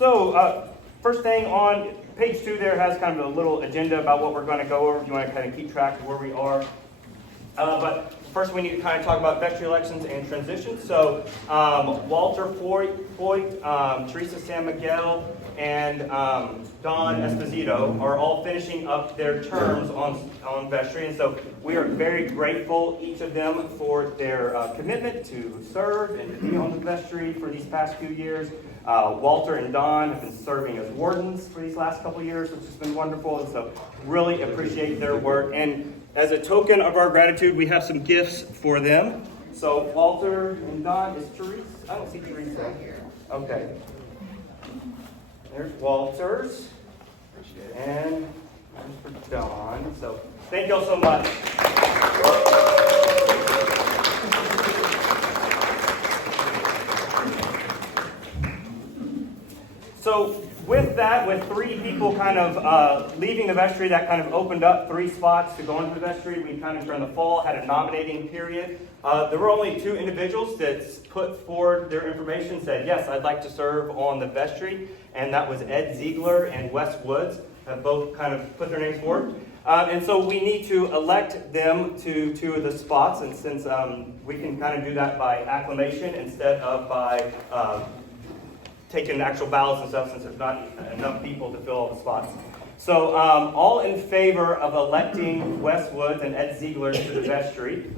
So, first thing on page 2 there has kind of a little agenda about what we're going to go over if you want to kind of keep track of where we are. But first we need to kind of talk about vestry elections and transitions. So, Walter Foyt, Teresa San Miguel, and Don Esposito are all finishing up their terms on vestry. And so we are very grateful, each of them, for their commitment to serve and to be on the vestry for these past few years. Walter and Don have been serving as wardens for these last couple of years, which has been wonderful. And so really appreciate their work. And as a token of our gratitude, we have some gifts for them. So Walter and Don, is Teresa? I don't see Teresa. Okay. There's Walter's. And there's for Don. So thank you all so much. So with that, with 3 people kind of leaving the vestry, that kind of opened up 3 spots to go into the vestry. We kind of during the fall had a nominating period. There were only 2 individuals that put forward their information, said, yes, I'd like to serve on the vestry. And that was Ed Ziegler and Wes Woods, have both kind of put their names forward. And so we need to elect them to 2 of the spots. And since we can kind of do that by acclamation instead of by taking actual ballots and stuff, since there's not enough people to fill all the spots. So all in favor of electing Wes Woods and Ed Ziegler to the vestry,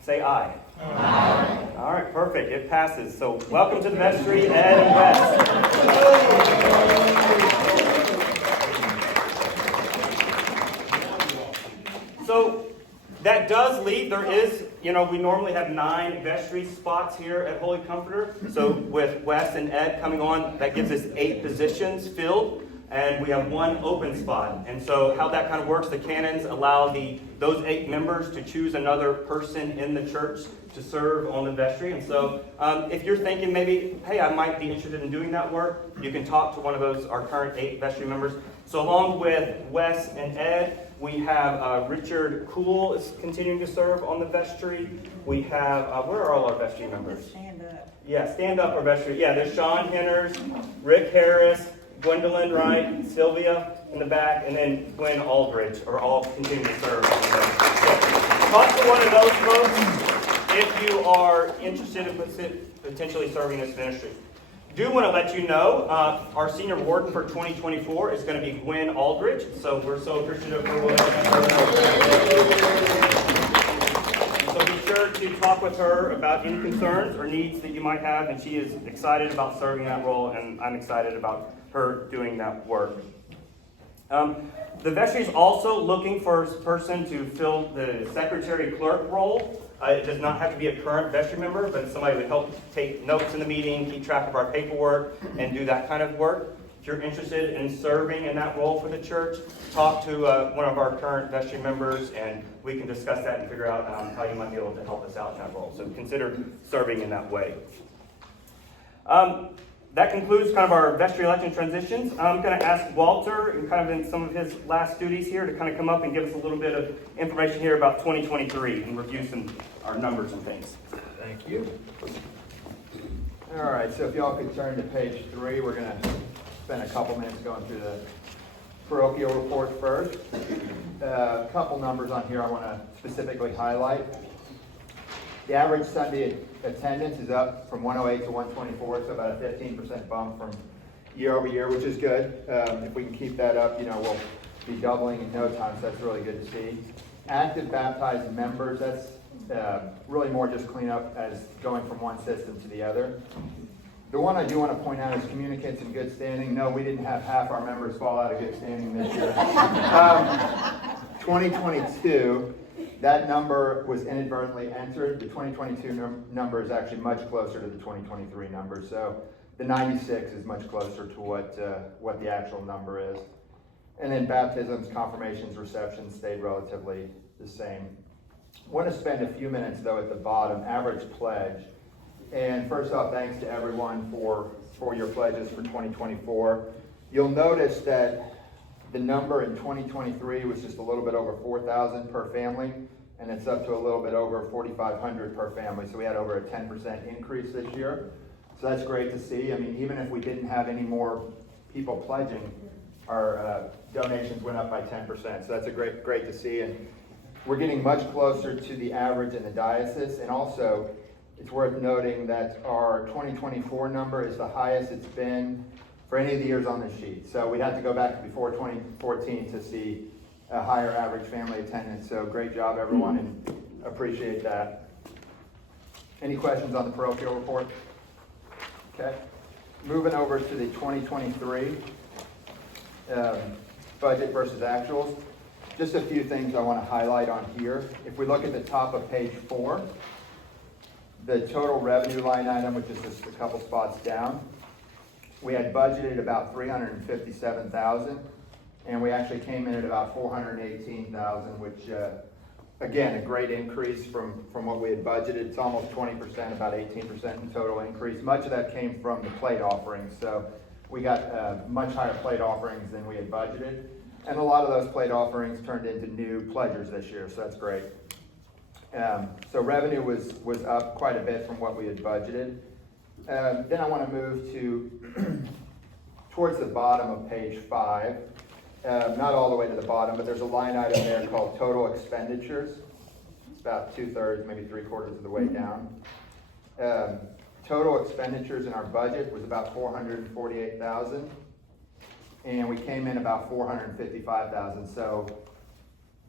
say aye. Aye. All right, perfect. It passes. So welcome to the vestry, Ed and Wes. So that does leave, there is, we normally have 9 vestry spots here at Holy Comforter. So with Wes and Ed coming on, that gives us 8 positions filled, and we have 1 open spot. And so how that kind of works, the canons allow those 8 members to choose another person in the church to serve on the vestry. And so if you're thinking maybe, hey, I might be interested in doing that work, you can talk to one of our current 8 vestry members. So along with Wes and Ed, we have Richard Kuhl is continuing to serve on the vestry. We have, where are all our vestry members? Stand up. Yeah, stand up our vestry. Yeah, there's Sean Henners, Rick Harris, Gwendolyn Wright, Sylvia in the back, and then Gwen Aldridge are all continuing to serve on the vestry. So talk to one of those folks if you are interested in potentially serving this ministry. Do want to let you know, our senior warden for 2024 is going to be Gwen Aldridge, so we're so appreciative of her willingness. So be sure to talk with her about any concerns or needs that you might have, and she is excited about serving that role, and I'm excited about her doing that work. The vestry is also looking for a person to fill the secretary clerk role. It does not have to be a current vestry member, but somebody would help take notes in the meeting, keep track of our paperwork, and do that kind of work. If you're interested in serving in that role for the church, talk to one of our current vestry members, and we can discuss that and figure out how you might be able to help us out in that role. So consider serving in that way. That concludes kind of our vestry election transitions. I'm going to ask Walter, and kind of in some of his last duties here, to kind of come up and give us a little bit of information here about 2023 and review our numbers and things. Thank you. All right, so if y'all could turn to page 3, we're going to spend a couple minutes going through the parochial report first. A couple numbers on here I want to specifically highlight. The average Sunday attendance is up from 108 to 124, so about a 15% bump from year over year, which is good. If we can keep that up, we'll be doubling in no time, so that's really good to see. Active baptized members, that's really more just cleanup as going from one system to the other. The one I do want to point out is communicants in good standing. No, we didn't have half our members fall out of good standing this year. 2022, that number was inadvertently entered. The 2022 number is actually much closer to the 2023 number. So the 96 is much closer to what the actual number is. And then baptisms, confirmations, receptions stayed relatively the same. I want to spend a few minutes, though, at the bottom, average pledge. And first off, thanks to everyone for your pledges for 2024. You'll notice that the number in 2023 was just a little bit over 4,000 per family, and it's up to a little bit over 4,500 per family. So we had over a 10% increase this year. So that's great to see. I mean, even if we didn't have any more people pledging, our donations went up by 10%. So that's great to see. And we're getting much closer to the average in the diocese. And also, it's worth noting that our 2024 number is the highest it's been for any of the years on this sheet. So we had to go back before 2014 to see a higher average family attendance. So great job, everyone, and appreciate that. Any questions on the parochial report? Okay. Moving over to the 2023 budget versus actuals. Just a few things I want to highlight on here. If we look at the top of page 4, the total revenue line item, which is just a couple spots down, we had budgeted about $357,000, and we actually came in at about $418,000, which again, a great increase from what we had budgeted. It's almost 20%, about 18% in total increase. Much of that came from the plate offerings, so we got much higher plate offerings than we had budgeted, and a lot of those plate offerings turned into new pledgers this year, so that's great. So revenue was up quite a bit from what we had budgeted. Then I want to move to towards the bottom of page 5. Not all the way to the bottom, but there's a line item there called total expenditures. It's about 2/3, maybe 3/4 of the way down. Total expenditures in our budget was about $448,000, and we came in about $455,000. So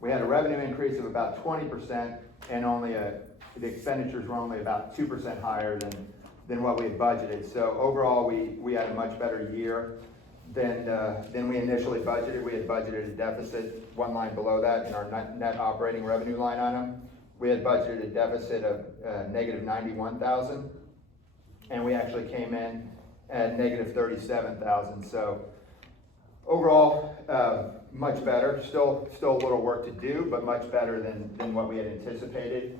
we had a revenue increase of about 20%, and the expenditures were only about 2% higher than what we had budgeted. So overall, we had a much better year than we initially budgeted. We had budgeted a deficit, one line below that in our net operating revenue line item. We had budgeted a deficit of negative $91,000, and we actually came in at negative $37,000. So overall, much better. Still a little work to do, but much better than what we had anticipated.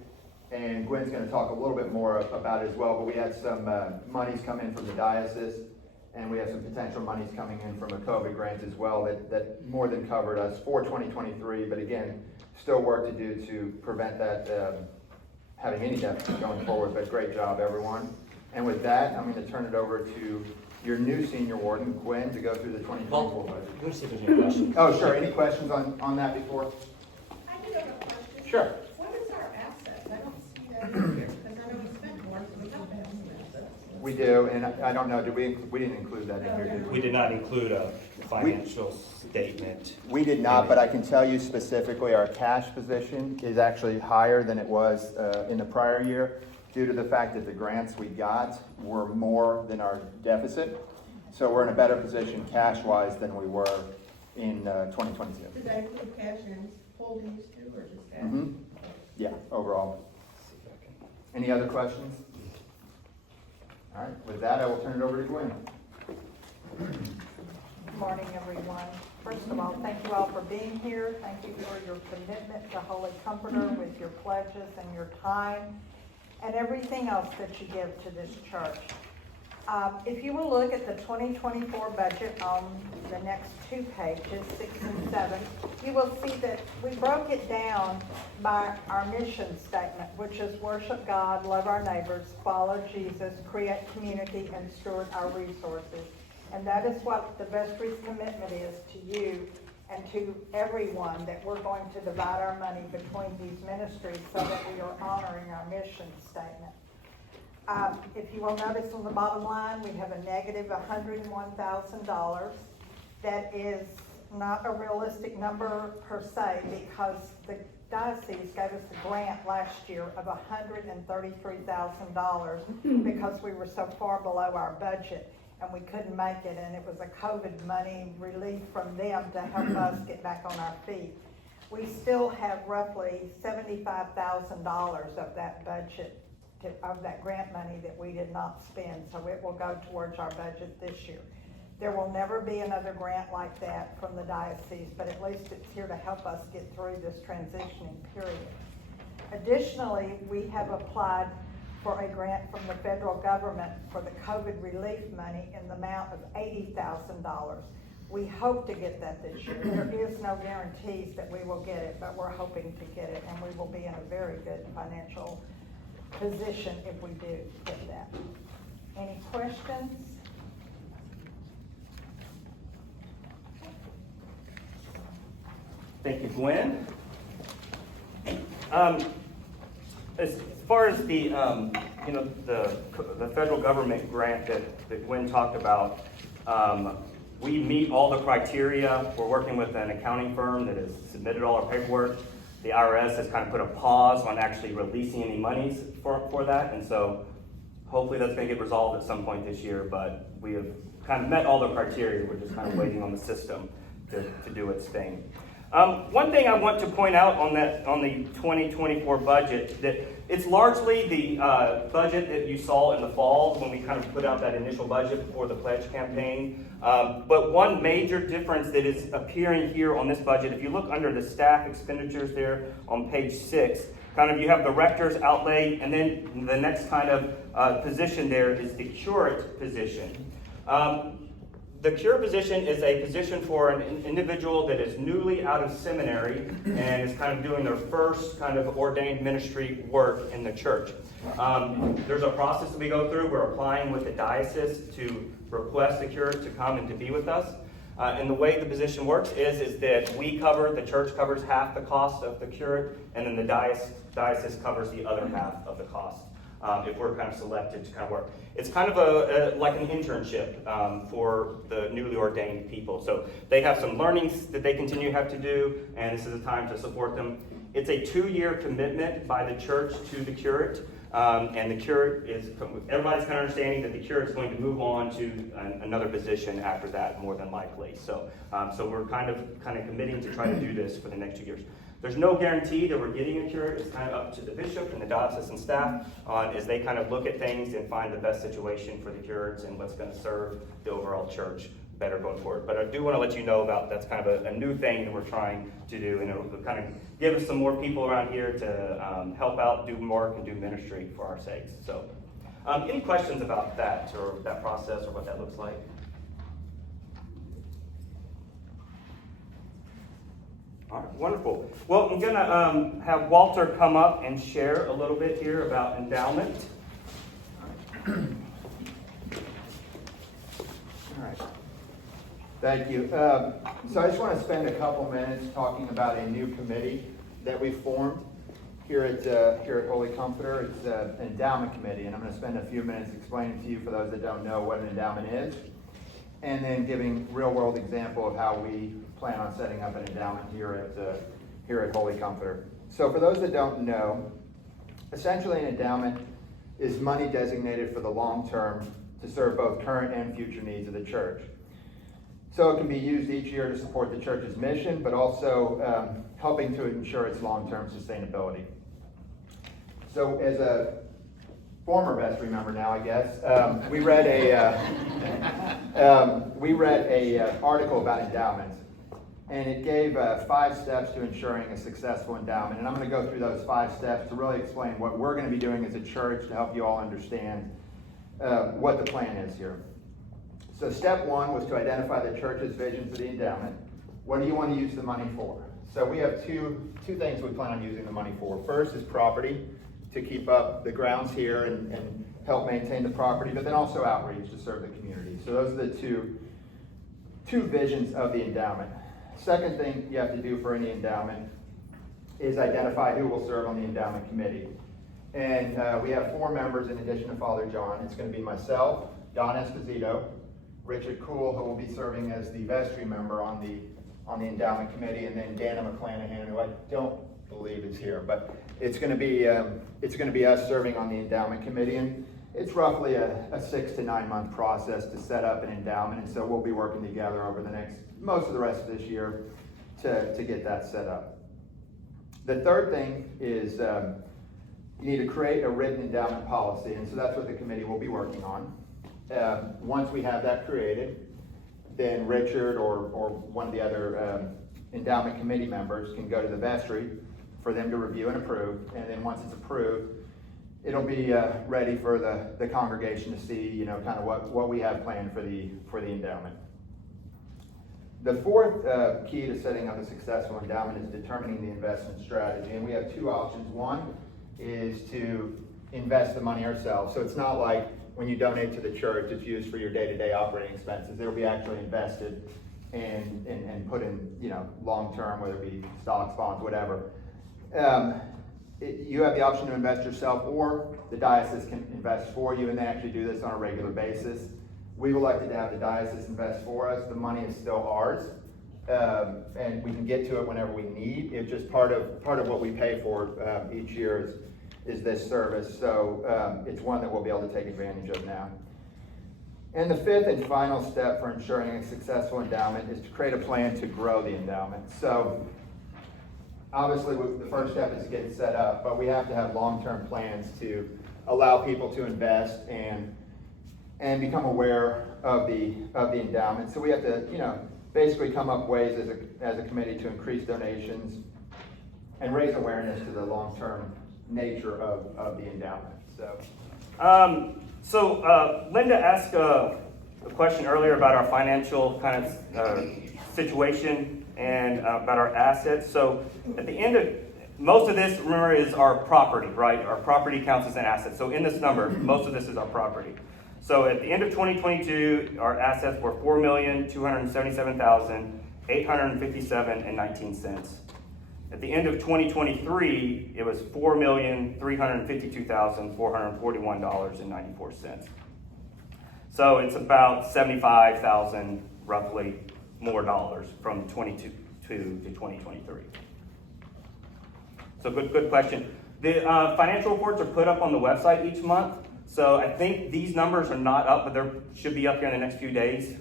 And Gwen's going to talk a little bit more about it as well, but we had some monies come in from the diocese, and we have some potential monies coming in from a COVID grant as well that more than covered us for 2023, but again, still work to do to prevent that having any deficit going forward, but great job, everyone. And with that, I'm going to turn it over to your new senior warden, Gwen, to go through the 2024 budget. Let me see if there's any questions. Oh, sure. Any questions on that before? I do have a question. Sure. What is our assets? I don't see that in here, because I know we spent more, so we don't have some assets. We do, and I don't know, we didn't include that in here, did we? We did not include a financial statement. We did not, but I can tell you specifically our cash position is actually higher than it was in the prior year due to the fact that the grants we got were more than our deficit. So we're in a better position cash-wise than we were in 2022. Does that include cash and holdings too, or just cash? Mm-hmm. Yeah, overall. Any other questions? All right, with that, I will turn it over to Gwen. Good morning, everyone. First of all, thank you all for being here. Thank you for your commitment to Holy Comforter with your pledges and your time and everything else that you give to this church. If you will look at the 2024 budget on the next 2 pages, 6 and 7, you will see that we broke it down by our mission statement, which is worship God, love our neighbors, follow Jesus, create community, and steward our resources. And that is what the vestry's commitment is to you and to everyone, that we're going to divide our money between these ministries so that we are honoring our mission statement. If you will notice on the bottom line, we have a negative $101,000. That is not a realistic number per se, because the diocese gave us a grant last year of $133,000 because we were so far below our budget and we couldn't make it, and it was a COVID money relief from them to help us get back on our feet. We still have roughly $75,000 of that budget, of that grant money that we did not spend, so it will go towards our budget this year. There will never be another grant like that from the diocese, but at least it's here to help us get through this transitioning period. Additionally, we have applied for a grant from the federal government for the COVID relief money in the amount of $80,000. We hope to get that this year. There is no guarantees that we will get it, but we're hoping to get it, and we will be in a very good financial position if we do get that. Any questions? Thank you, Gwen. As far as the federal government grant that Gwen talked about, we meet all the criteria. We're working with an accounting firm that has submitted all our paperwork. The IRS has kind of put a pause on actually releasing any monies for that, and so hopefully that's going to get resolved at some point this year, but we have kind of met all the criteria. We're just kind of waiting on the system to do its thing. One thing I want to point out on the 2024 budget, that it's largely the budget that you saw in the fall when we kind of put out that initial budget before the pledge campaign. But one major difference that is appearing here on this budget, if you look under the staff expenditures there on page 6, kind of you have the rector's outlay, and then the next kind of position there is the curate position. The curate position is a position for an individual that is newly out of seminary and is kind of doing their first kind of ordained ministry work in the church. There's a process that we go through. We're applying with the diocese to request the curate to come and to be with us. And the way the position works is that the church covers half the cost of the curate, and then the diocese covers the other half of the cost. If we're kind of selected to kind of work. It's kind of like an internship for the newly ordained people. So they have some learnings that they continue to have to do, and this is a time to support them. It's a 2-year commitment by the church to the curate, and the curate everybody's kind of understanding that the curate is going to move on to another position after that, more than likely. So we're kind of committing to try to do this for the next 2 years. There's no guarantee that we're getting a curate. It's kind of up to the bishop and the diocesan staff as they kind of look at things and find the best situation for the curates and what's going to serve the overall church better going forward. But I do want to let you know about that's kind of a new thing that we're trying to do, and it'll kind of give us some more people around here to help out, do work, and do ministry for our sakes. So any questions about that or that process or what that looks like? All right, wonderful. Well, I'm going to have Walter come up and share a little bit here about endowment. All right. Thank you. So I just want to spend a couple minutes talking about a new committee that we formed here at Holy Comforter. It's an endowment committee, and I'm going to spend a few minutes explaining to you, for those that don't know, what an endowment is, and then giving real-world example of how we plan on setting up an endowment here at Holy Comforter. So for those that don't know, essentially an endowment is money designated for the long term to serve both current and future needs of the church. So it can be used each year to support the church's mission, but also helping to ensure its long-term sustainability. So as a former vestry member now, I guess, we read a article about endowments. And it gave 5 steps to ensuring a successful endowment. And I'm going to go through those 5 steps to really explain what we're going to be doing as a church to help you all understand what the plan is here. So step 1 was to identify the church's vision for the endowment. What do you want to use the money for? So we have two things we plan on using the money for. First is property, to keep up the grounds here and help maintain the property, but then also outreach to serve the community. So those are the two visions of the endowment. Second thing you have to do for any endowment is identify who will serve on the endowment committee. And we have 4 members in addition to Father John. It's going to be myself, Don Esposito, Richard Cool, who will be serving as the vestry member on the endowment committee, and then Dana McClanahan, who I don't believe is here. But it's going to be us serving on the endowment committee, and it's roughly a 6 to 9 month process to set up an endowment, and so we'll be working together over most of the rest of this year to get that set up. The third thing is you need to create a written endowment policy, and so that's what the committee will be working on. Once we have that created, then Richard or one of the other endowment committee members can go to the vestry for them to review and approve, and then once it's approved, it'll be ready for the congregation to see, kind of what we have planned for the endowment. The fourth key to setting up a successful endowment is determining the investment strategy, and we have 2 options. One is to invest the money ourselves. So it's not like when you donate to the church, it's used for your day-to-day operating expenses. It'll be actually invested and put in, long-term, whether it be stocks, bonds, whatever. You have the option to invest yourself, or the diocese can invest for you, and they actually do this on a regular basis. We've elected to have the diocese invest for us. The money is still ours, and we can get to it whenever we need. It's just part of what we pay for each year is this service. So it's one that we'll be able to take advantage of now. And the fifth and final step for ensuring a successful endowment is to create a plan to grow the endowment. So obviously, the first step is to get it set up, but we have to have long-term plans to allow people to invest and become aware of the endowment. So we have to, basically come up with ways as a committee to increase donations and raise awareness to the long-term nature of the endowment. So Linda asked a question earlier about our financial kind of situation and about our assets. So at the end of most of this, remember, is our property, right? Our property counts as an asset. So in this number, most of this is our property. So at the end of 2022, our assets were $4,277,857.19. At the end of 2023, it was $4,352,441.94. So it's about $75,000, roughly, more dollars from 22 to 2023. So good question. The financial reports are put up on the website each month. So I think these numbers are not up, but they should be up here in the next few days.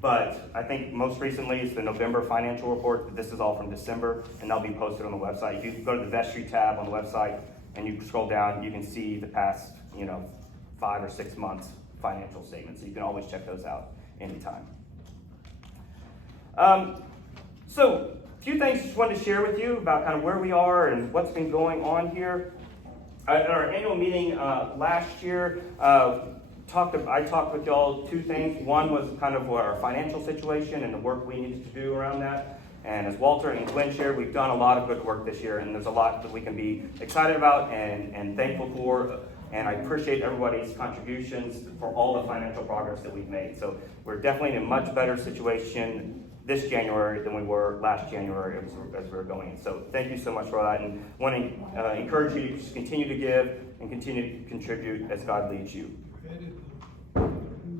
But I think most recently it's the November financial report. This is all from December, and they'll be posted on the website. If you go to the vestry tab on the website and you scroll down, you can see the past, 5 or 6 months financial statements. So you can always check those out anytime. So a few things just wanted to share with you about kind of where we are and what's been going on here. At our annual meeting last year, I talked with y'all 2 things. One was kind of our financial situation and the work we needed to do around that. And as Walter and Glenn shared, we've done a lot of good work this year, and there's a lot that we can be excited about and thankful for. And I appreciate everybody's contributions for all the financial progress that we've made. So we're definitely in a much better situation this January than we were last January as we were going in. So thank you so much for that, and want to encourage you to just continue to give and continue to contribute as God leads you.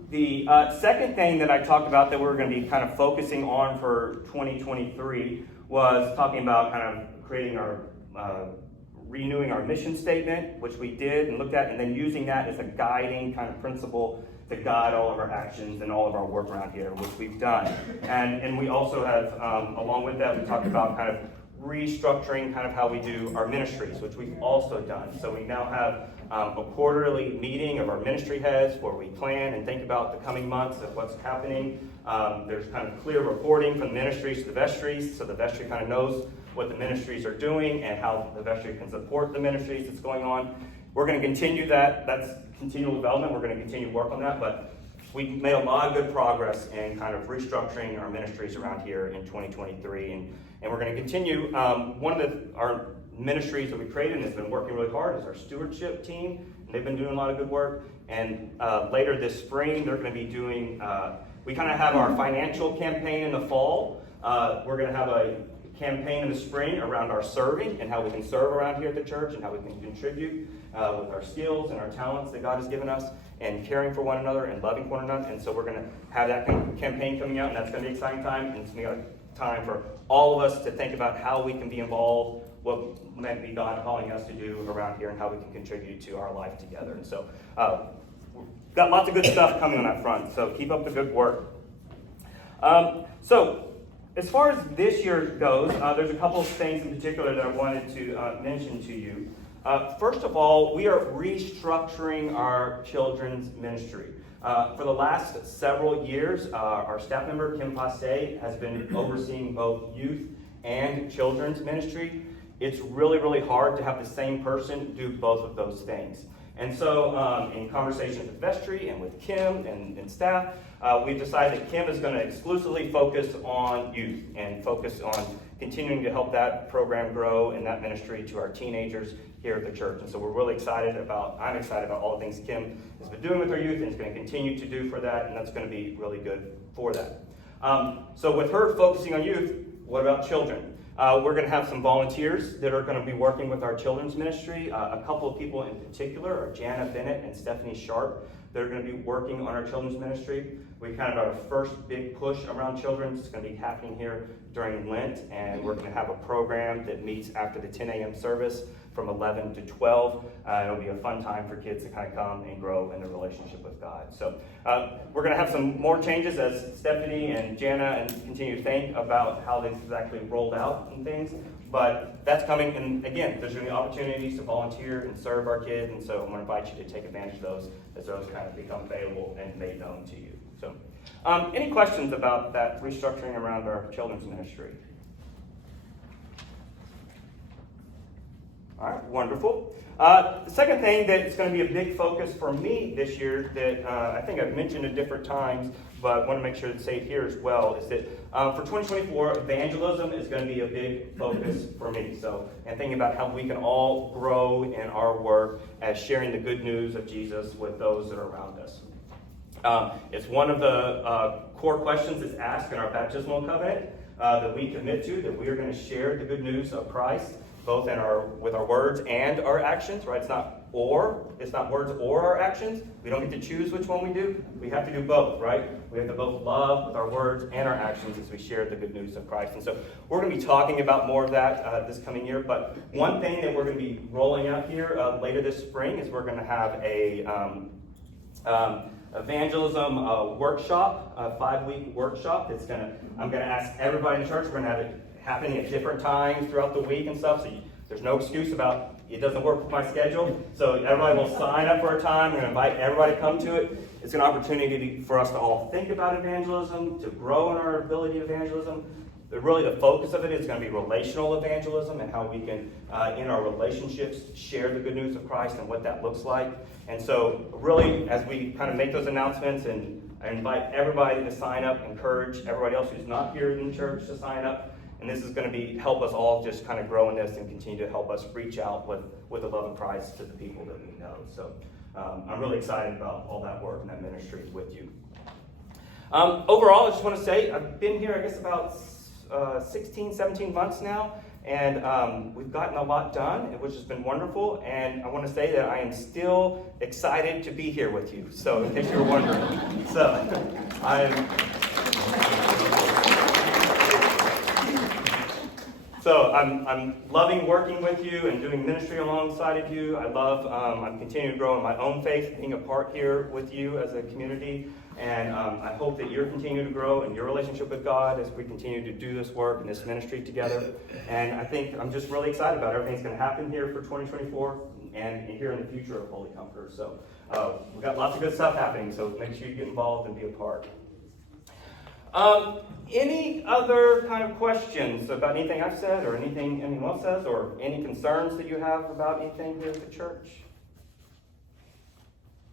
The second thing that I talked about that we're going to be kind of focusing on for 2023 was talking about kind of creating our renewing our mission statement, which we did and looked at, and then using that as a guiding kind of principle to guide all of our actions and all of our work around here, which we've done. And we also have, along with that, we talked about kind of restructuring kind of how we do our ministries, which we've also done. So we now have a quarterly meeting of our ministry heads where we plan and think about the coming months of what's happening. There's kind of clear reporting from the ministries to the vestries, so the vestry kind of knows what the ministries are doing and how the vestry can support the ministries that's going on. We're going to continue that. That's continual development. We're going to continue to work on that, but we made a lot of good progress in kind of restructuring our ministries around here in 2023, and we're going to continue. One of our ministries that we created and has been working really hard is our stewardship team, and they've been doing a lot of good work. And later this spring, they're going to be doing, we kind of have our financial campaign in the fall. We're going to have a campaign in the spring around our serving and how we can serve around here at the church and how we can contribute with our skills and our talents that God has given us, and caring for one another and loving one another. And so we're going to have that campaign coming out, and that's going to be an exciting time. And it's going to be a time for all of us to think about how we can be involved, what might be God calling us to do around here, and how we can contribute to our life together. And so we've got lots of good stuff coming on that front, so keep up the good work. So as far as this year goes, there's a couple of things in particular that I wanted to mention to you. First of all, we are restructuring our children's ministry. For the last several years, our staff member, Kim Passe, has been overseeing both youth and children's ministry. It's really, really hard to have the same person do both of those things. And so in conversations with vestry and with Kim and staff, we've decided that Kim is going to exclusively focus on youth and focus on continuing to help that program grow and that ministry to our teenagers here at the church. And so I'm excited about all the things Kim has been doing with our youth and is going to continue to do for that, and that's going to be really good for that. So with her focusing on youth, what about children? We're going to have some volunteers that are going to be working with our children's ministry. A couple of people in particular are Jana Bennett and Stephanie Sharp. They're going to be working on our children's ministry. We kind of have our first big push around children. It's going to be happening here during Lent, and we're going to have a program that meets after the 10 a.m. service from 11 to 12. It'll be a fun time for kids to kind of come and grow in their relationship with God. So we're going to have some more changes as Stephanie and Jana continue to think about how this is actually rolled out and things. But that's coming, and again, there's going to be opportunities to volunteer and serve our kids, and so I'm going to invite you to take advantage of those as those kind of become available and made known to you. So, any questions about that restructuring around our children's ministry? All right, wonderful. The second thing that's going to be a big focus for me this year that I think I've mentioned at different times, but want to make sure to say it here as well, is that for 2024, evangelism is going to be a big focus for me. So, and thinking about how we can all grow in our work as sharing the good news of Jesus with those that are around us. It's one of the core questions that's asked in our baptismal covenant that we commit to, that we are going to share the good news of Christ, both with our words and our actions, right? It's not words or our actions. We don't get to choose which one we do. We have to do both, right? We have to both love with our words and our actions as we share the good news of Christ. And so we're going to be talking about more of that this coming year. But one thing that we're going to be rolling out here later this spring is we're going to have a evangelism workshop, a 5-week workshop. I'm going to ask everybody in the church. We're going to have it happening at different times throughout the week and stuff. So there's no excuse about it doesn't work with my schedule. So everybody will sign up for a time. We're going to invite everybody to come to it. It's an opportunity for us to all think about evangelism, to grow in our ability of evangelism. Really, the focus of it is going to be relational evangelism and how we can, in our relationships, share the good news of Christ and what that looks like. And so, really, as we kind of make those announcements and I invite everybody to sign up, encourage everybody else who's not here in church to sign up. And this is going to help us all just kind of grow in this and continue to help us reach out with the love of Christ to the people that we know. So I'm really excited about all that work and that ministry with you. Overall, I just want to say I've been here, I guess, about 16, 17 months now. And we've gotten a lot done, which has been wonderful. And I want to say that I am still excited to be here with you. So in case you were wondering. So I'm loving working with you and doing ministry alongside of you. I'm continuing to grow in my own faith, being a part here with you as a community. And I hope that you're continuing to grow in your relationship with God as we continue to do this work and this ministry together. And I think I'm just really excited about everything's going to happen here for 2024 and here in the future of Holy Comforter. So we've got lots of good stuff happening, so make sure you get involved and be a part. Any other kind of questions about anything I've said or anything anyone else says, or any concerns that you have about anything here at the church?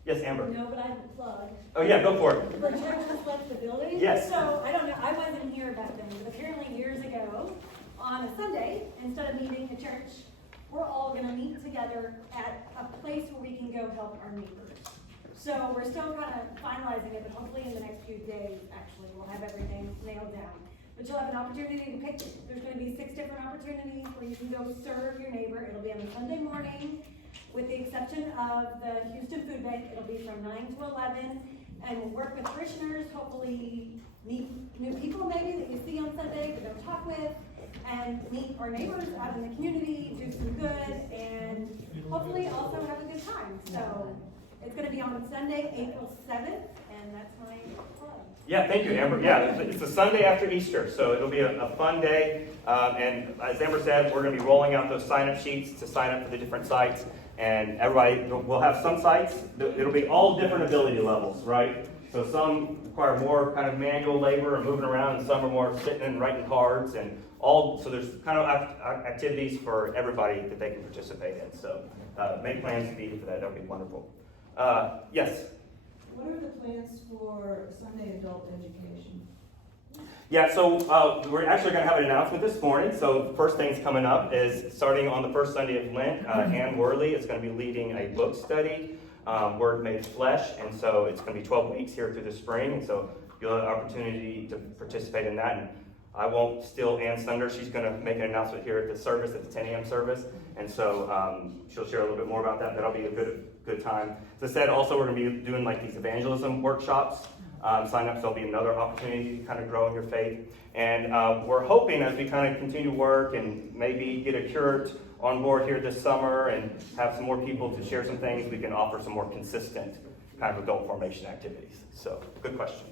Yes, Amber. No, but I have a plug. Oh yeah, go for it. The church has left the building. Yes. So I don't know, I wasn't here back then, but apparently years ago, on a Sunday, instead of meeting at church, we're all gonna meet together at a place where we can go help our neighbors. So we're still kind of finalizing it, but hopefully in the next few days, actually, we'll have everything nailed down. But you'll have an opportunity to pick, there's gonna be 6 different opportunities where you can go serve your neighbor. It'll be on a Sunday morning, with the exception of the Houston Food Bank. It'll be from 9 to 11, and we'll work with parishioners, hopefully meet new people maybe that you see on Sunday that don't talk with, and meet our neighbors out in the community, do some good, and hopefully also have a good time. So it's going to be on Sunday, April 7th, and that's my plug. Yeah, thank you, Amber. Yeah, it's the Sunday after Easter, so it'll be a fun day. And as Amber said, we're going to be rolling out those sign-up sheets to sign up for the different sites. And everybody, we'll have some sites, it'll be all different ability levels, right? So some require more kind of manual labor and moving around, and some are more sitting and writing cards and so there's kind of activities for everybody that they can participate in. So make plans to be here for that. That would be wonderful. Yes? What are the plans for Sunday adult education? Yeah, so we're actually going to have an announcement this morning. So the first thing's coming up is starting on the first Sunday of Lent, Ann Worley is going to be leading a book study, Word Made Flesh, and so it's going to be 12 weeks here through the spring, and so you'll have an opportunity to participate in that. And I won't steal Ann's thunder. She's going to make an announcement here at the service, at the 10 a.m. service, and so she'll share a little bit more about that. That'll be a good time. As I said, also we're going to be doing like these evangelism workshops. Sign up, so there'll be another opportunity to kind of grow in your faith. And we're hoping as we kind of continue to work and maybe get a curate on board here this summer and have some more people to share some things, we can offer some more consistent kind of adult formation activities. So, good question.